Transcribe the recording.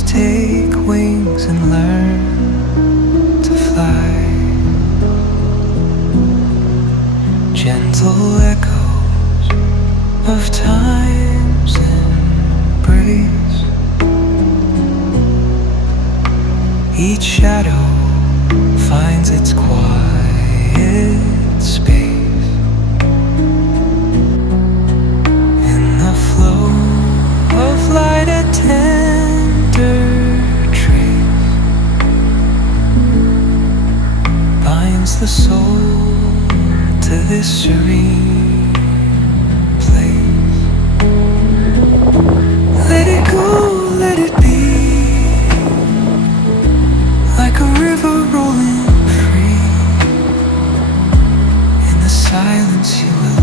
Please take wings and learn to fly. Gentle echoes of time's embrace. Each shadow finds its quiet space. In the flow of light, a tender trace binds the soul to this serene place. Let it go, let it be, like a river rolling free. In the silence you will